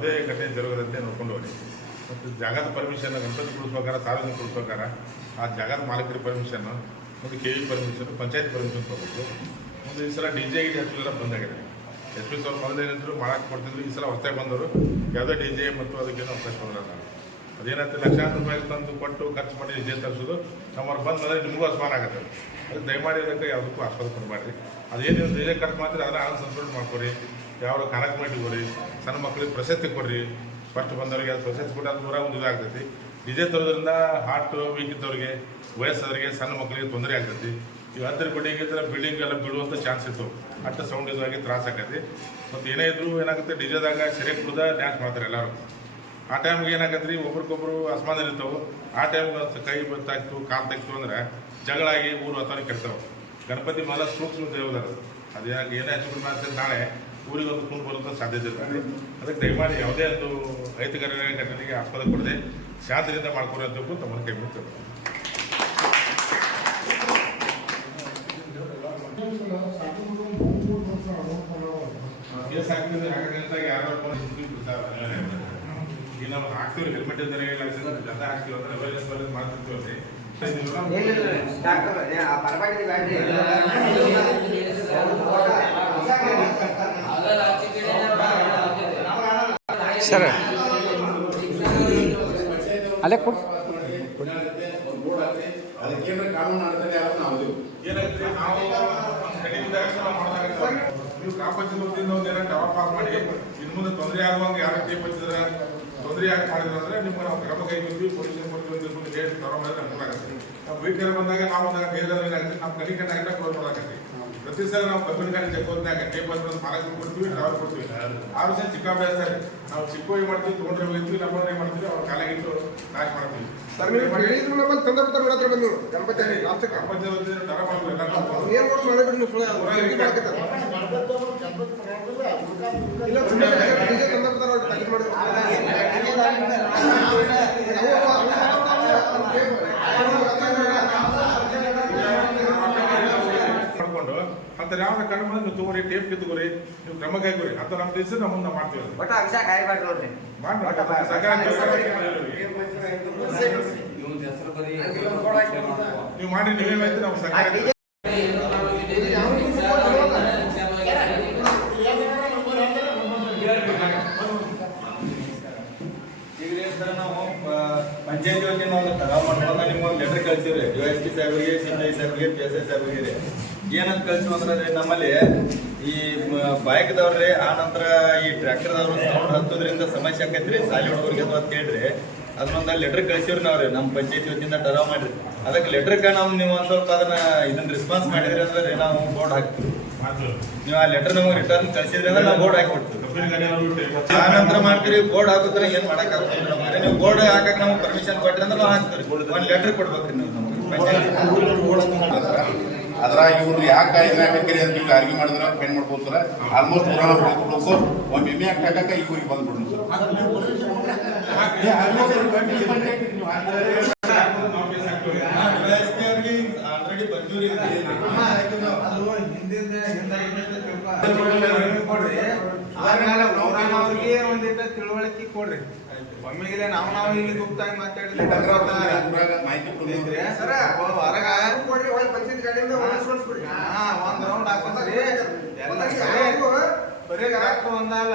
ಅದೇ ಘಟನೆ ಜರುಗದಂತೆ ನೋಡ್ಕೊಂಡು ಹೋಗಿ. ಮತ್ತು ಜಾಗದ ಪರ್ಮಿಷನ್ ಗಣಪತಿ ಕೊಡಿಸ್ಬೇಕಾರೆ ಸಾರ್ವಜನಿಕ ಕೊಡಿಸ್ಬೇಕಾರೆ ಆ ಜಾಗದ ಮಾಲೀಕರ ಪರ್ಮಿಷನ್ ಮತ್ತು K V permission panchayat permission ತೊಗೋಬೇಕು ಒಂದು ಈ ಸಲ ಡಿ ಜೆ ಗಿಡಿ ಹಚ್ಚಲೆಲ್ಲ ಬಂದಾಗಿದೆ ಎಸ್ ಪಿ ಸರ್ ಮೊದಲೇನಿದ್ರು ಮಾಡಕ್ಕೆ ಕೊಡ್ತಿದ್ರು, ಈ ಸಲ ಹೊಸದಾಗಿ ಬಂದರು ಯಾವುದೇ ಡಿ ಜೆ ಮತ್ತು ಅದಕ್ಕೇನು ಅವಕಾಶ ಬರೋಲ್ಲ ಅದೇನಂತ ಲಕ್ಷಾಂತರ ರೂಪಾಯಿ ತಂದು ಕೊಟ್ಟು ಖರ್ಚು ಮಾಡಿ ಡಿ ಜೆ ತರಿಸೋದು, ನಮ್ಮವ್ರು ಬಂದು ಮೇಲೆ ನಿಮಗೂ ಅಸಮಾನ ಆಗುತ್ತೆ. ಅದಕ್ಕೆ ದಯಮಾಡಿ ಅದಕ್ಕೆ ಯಾವುದಕ್ಕೂ ಆಸ್ಪದ ಕೊಡಬೇಡ್ರಿ ಅದೇನು ಡಿ ಜೆ ಖರ್ಚು ಮಾಡ್ತೀರಿ ಅದನ್ನು ಆನಂದ ಸಂಸ್ಕರಣೆ ಮಾಡ್ಕೊರಿ ಯಾವ ಕಾರ್ಯಕ್ರಮ ಕಮಿಟಿ ಕೊಡ್ರಿ ಸಣ್ಣ ಮಕ್ಕಳಿಗೆ ಪ್ರಶಸ್ತಿ ಕೊಡ್ರಿ. ಫಸ್ಟ್ ಬಂದವರಿಗೆ ಅದು ಪ್ರಶಸ್ತಿ ಕೊಟ್ಟು ಅದು ನೂರ ಒಂದು ಇದಾಗ್ತೈತಿ ಡಿಜೆ ತರೋದ್ರಿಂದ ಹಾರ್ಟ್ ವೀಕ್ ಇದ್ದವ್ರಿಗೆ, ವಯಸ್ಸಾದವರಿಗೆ, ಸಣ್ಣ ಮಕ್ಕಳಿಗೆ ತೊಂದರೆ ಆಗ್ತೈತಿ. ಇವು ಹತ್ತಿರ ಬಿಲ್ಡಿಂಗ್ ಬಿಲ್ಡಿಂಗ್ ಎಲ್ಲ ಬೀಳುವಂಥ ಚಾನ್ಸ್ ಇತ್ತು. ಅಷ್ಟು ಸೌಂಡ್ ಇದಾಗಿ ತ್ರಾಸ ಆಕೈತಿ. ಮತ್ತು ಏನೇ ಇದ್ರು ಏನಾಗುತ್ತೆ ಡಿಜೆದಾಗ ಸೆರೆ ಕುಡ್ದ ಡ್ಯಾನ್ಸ್ ಮಾಡ್ತಾರೆ ಎಲ್ಲರೂ. ಆ ಟೈಮ್ಗೆ ಏನಾಗತ್ರಿ ಒಬ್ರಿಗೊಬ್ರು ಅಸಮಾಧಾನ ಇರ್ತಾವೆ. ಆ ಟೈಮ್ಗೆ ಕೈ ಬತ್ತಾಯ್ತು ಕಾಲು ತೆಗ್ತು ಅಂದರೆ ಜಗಳಾಗಿ ಊರು ಹತ್ತಾರ ಕೆಡ್ತಾವೆ. ಗಣಪತಿ ಮಾಲ ಸೂಕ್ಷ್ಮ ದೇವದಾರ ಅದು ಯಾಕೆ ಏನೇ ಹೆಚ್ಚು ಮಾಡ್ತಾರೆ ನಾಳೆ ಊರಿಗೆ ಒಂದು ಕುಂದು ಬರುವಂಥ ಸಾಧ್ಯತೆ ಇರ್ತದೆ ಅದಕ್ಕೆ ದಯಮಾಡಿ ಯಾವುದೇ ಒಂದು ರೈತಕರ ಘಟನೆಗೆ ಆಸ್ಪದ ಕೊಡದೆ ಶಾಂತಿಯಿಂದ ಮಾಡ್ಕೊಡಿ ಅಂತ ಹೇಳ್ಬಿಟ್ಟು ತಮ್ಮನ್ನು ಕೈ ಮುಗಿತು ಹಾಗಂತ ಯಾರೋ ಈಗ ನಾವು ಹಾಕ್ತೀವಿ ಹೆಲ್ಮೆಟ್ ಇದ್ದರೆ ಹಾಕ್ತಿವಿ ಅಂದ್ರೆ ಅವೇರ್ನೆಸ್ ಮಾಡ್ತಿರ್ತೀವಿ ಡಾಕ್ಟರ್ ಆ ಪರವಾಗಿಲ್ಲ ಬ್ಯಾಡ್ರಿ ಸರ್ ಅಲ್ಲೇ ಕೊಟ್ಟು ಅದಕ್ಕೇನು ಕಾನೂನು ಅಡಚಣೆ ಆದ್ರೆ ನಾವು ಅದು ಏನಾಗುತ್ತೆ ನಾವು ಕಡಿಮೆ ನಾವು ಮಾಡೋದಾಗತ್ತೆ. ನೀವು ಅಲ್ಲೇ ಟವರ್ ಪಾಸ್ ಮಾಡಿ ಇನ್ನು ಮುಂದೆ ತೊಂದರೆ ಆಗುವಂಗೆ ಯಾರು ಕೈ ಹಚ್ಚಿದ್ರೆ ತೊಂದರೆ ಯಾಕೆ ಮಾಡಿದ್ರೆ ಅಂದ್ರೆ ನಿಮ್ಗೆ ನಾವು ಕ್ರಮ ಪೊಲೀಸ್ ಕೊಟ್ಟು ಅಂತ ಡೇಟ್ ಹೇಳಿ ಮಾಡಿದ್ರೆ ಅನುಕೂಲ ಆಗುತ್ತೆ ನಾವು ಬಂದಾಗ ನಾವು ಏನಾಗುತ್ತೆ ನಮ್ಮ ಮಾಡೋದಾಗತ್ತೆ ಪ್ರತಿ ಸಲ ನಾವು ಕಬ್ಬಿನ ಚೆಕ್ ಹೋದಾಗ ಟೇಪ್ ಹಚ್ಚಿದ್ರೆ ಮಾಲಕರು ಕೊಡ್ತೀವಿ ಡ್ರಾವರ್ ಕೊಡ್ತೀವಿ. ಆರು ಸಹ ಚಿಕ್ಕಾಭ್ಯಾಸ ಇದೆ. ನಾವು ಚಿಕ್ಕ ಮಾಡ್ತೀವಿ ತೊಗೊಂಡ್ರೆ ಹೋಗ್ತೀವಿ ನಮ್ಮ ಮಾಡ್ತೀವಿ ಅವ್ರ ಕಾಲಾಗಿಟ್ಟು ನಾಶ ಮಾಡ್ತೀವಿ. ಸರ್ ನೀವು ಹೇಳಿದ್ರು ತಂದೆ ಬಂದು ಗಣಪತಿ ಲಾಸ್ಟಕ್ಕೆ ಪಂಚಾಯತ್ ವತಿಯಿಂದ ಟವರ್ ಮಾಡ್ತೀವಿ ಎಲ್ಲ ಏನ್ ಮಾಡಿ ಮಾಡಿಬಿಡಿ ನೀವು ಸುಳ್ಳು. ಇಲ್ಲ ತಂದೆ ಅವ್ರು. ಅಂತ ಯಾವ ಕಂಡು ಬಂದ್ರೆ ನೀವು ತಗೋರಿ ಟೇಪ್ ಕಿತ್ಕೋರಿ ನೀವು ಕ್ರಮ ಕೈಗೋರಿ ಅಂತ ನಮ್ಮ ದೇಶ ನಮ್ಮ ಮುಂದೆ ಮಾಡ್ತೀವಿ ಬಟ್ ಒಟ್ಟ ಕಾಯ್ಬಾರ್ದು ನೋಡ್ರಿ. ನೀವು ಮಾಡಿ ನೀವೇನಾಯ್ತು ನಾವು ಸಕಾಲ ಪಂಚಾಯತ್ ಯೋಜನೆ ಒಂದು ಕರಾವ್ ಮಾಡ್ಕೊಂಡು ನಿಮ್ಗೆ ಒಂದು ಲೆಟರ್ ಕಳ್ಸಿವ್ರಿ ಯು ಎಸ್ ಪಿ ಸಾಹೇಬ್ರಿಗೆ ಸಿ ಐ ಸಾಹೇಬ್ರಿಗೆ ಪಿ ಎಸ್ ಐ ಸಾಹೇಬ್ರಿಗೆ. ಏನಂತ ಕಳ್ಸಿವ್ ಅಂದ್ರೆ ನಮ್ಮಲ್ಲಿ ಈ ಬೈಕ್ದವ್ರಿ ಆ ನಂತರ ಈ ಟ್ರ್ಯಾಕ್ಟರ್ದವ್ರು ಸೌಂಡ್ ಹತ್ತೋದ್ರಿಂದ ಸಮಸ್ಯೆ ಆಕೈತ್ರಿ, ಸಾಲಿ ಹುಡುಗರಿಗೆ ಅಂತ ಹೇಳ್ರಿ. ಅದನ್ನೊಂದು ಲೆಟರ್ ಕಳ್ಸಿವ್ರಿ ನಾವ್ರಿ ನಮ್ಮ ಪಂಚಾಯತಿ ವತಿಯಿಂದ ಟರಾವ್ ಮಾಡ್ರಿ. ಅದಕ್ಕೆ ಲೆಟರ್ ನಾವು ನೀವು ಒಂದು ಸ್ವಲ್ಪ ಅದನ್ನ ಇದನ್ನ ರೆಸ್ಪಾನ್ಸ್ ಮಾಡಿದ್ರಿ ಅಂದ್ರೆ ನಾವು ಬೋರ್ಡ್ ಹಾಕ್ತೀವಿ. ನೀವು ಆ ಲೆಟರ್ ನಮಗೆ ರಿಟರ್ನ್ ಕಳ್ಸಿದ್ರಿ ಅಂದ್ರೆ ನಾವು ಬೋರ್ಡ್ ಹಾಕಿಬಿಡ್ತೀವಿ. ಆ ನಂತರ ಮಾಡ್ತೀರಿ ಬೋರ್ಡ್ ಹಾಕಿದ್ರೆ ಏನ್ ಮಾಡಕ್ ಆಗುತ್ತೆ ನೀವು ಬೋರ್ಡ್ ಹಾಕಕ್ ನಮ್ಗೆ ಪರ್ಮಿಷನ್ ಕೊಟ್ರಿ ಅಂದ್ರೆ ನಾವು ಹಾಕ್ತೀರಿ ಒಂದ್ ಲೆಟರ್ ಕೊಡ್ಬೇಕ್ರಿ ನೀವು ನಮ್ಗೆ. ಅದ್ರ ಇವ್ರು ಯಾಕೆ ಇದನ್ನ ಆಗ್ಬೇಕ್ರಿ ಅಂತ ನೀವು ಅರ್ಗಿ ಮಾಡಿದ್ರೆ ಪೆನ್ ಮಾಡ್ಬೋದ್ರ ಆಲ್ಮೋಸ್ಟ್ ಮೂರಲ್ಲ ಹೋಗ್ಬಿಟ್ಟು ಒಂದು ವಿಮೆ ಹಾಕಿ ಹಾಕಕ್ಕ ಈಗ ಊರಿಗೆ ಬಂದ್ಬಿಡ್ನು ಸರ್ ಏ, almost ಅವ್ರು ಬಂದು ಇಲ್ಲಿ ಬಂದೈತಿ ನೌರಾನ ಅವ್ರಿಗೆ ಒಂದಿಟ್ಟ ತಿಳುವಳಿಕೆ ಕೊಡ್ರಿ. ಒಮ್ಮೆಗೆ ನಾವು ನಾವು ಇಲ್ಲಿ ಗುಪ್ತಾಗಿ ಮಾತಾಡಿದ್ರೆ ಸರ ಹೊರಗ ಕೊಡ್ರಿ, ಒಳ್ಳೆ ಪಂಚಾಯ್ತಿ ಗಾಡಿಯಿಂದ ಒಂದ್ ರೌಂಡ್ ಹಾಕೊಂಡ್ರಿ. ಎಲ್ಲ ಒಳಗೆ. ಬರೀ ಕರೆಕ್ಟ್ ಒಂದಲ್ಲ.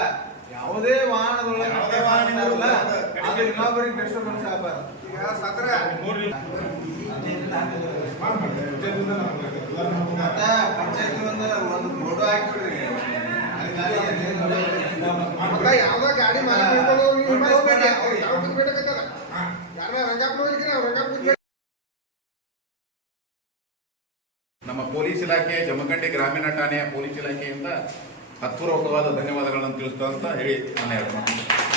ಯಾವುದೇ ವಾಹನದೊಳಗೆ ಯಾವುದೇ ವಾಹನ ಅದು ಇನ್ನೊಬ್ಬರಿಗೆ ಡಿಸ್ಟರ್ಬೆನ್ಸ್ ಆಗಬಾರ್ದು ಈಗ ಸತ್ರ ಪಂಚಾಯತಿ ಒಂದು ಒಂದು ಫೋಟೋ ಹಾಕ್ಬಿಡ್ರಿ. ಏನಿಲ್ಲ. ಮತ್ತ ಯಾವ್ದೋ ಗಾಡಿ ಮಾಲೀಕ ಹೋಗ್ಬೇಡಿ. ಅವ್ರು ಯಾವ ಅವ್ರು. ನಮ್ಮ ಪೊಲೀಸ್ ಇಲಾಖೆ ಜಮಖಂಡಿ ಗ್ರಾಮೀಣ ಠಾಣೆಯ ಪೊಲೀಸ್ ಇಲಾಖೆಯಿಂದ ಹತ್ಪೂರ್ವಕವಾದ ಧನ್ಯವಾದಗಳನ್ನು ತಿಳಿಸ್ತಾ ಅಂತ ಹೇಳಿ ನಾನು ಹೇಳ್ತೀನಿ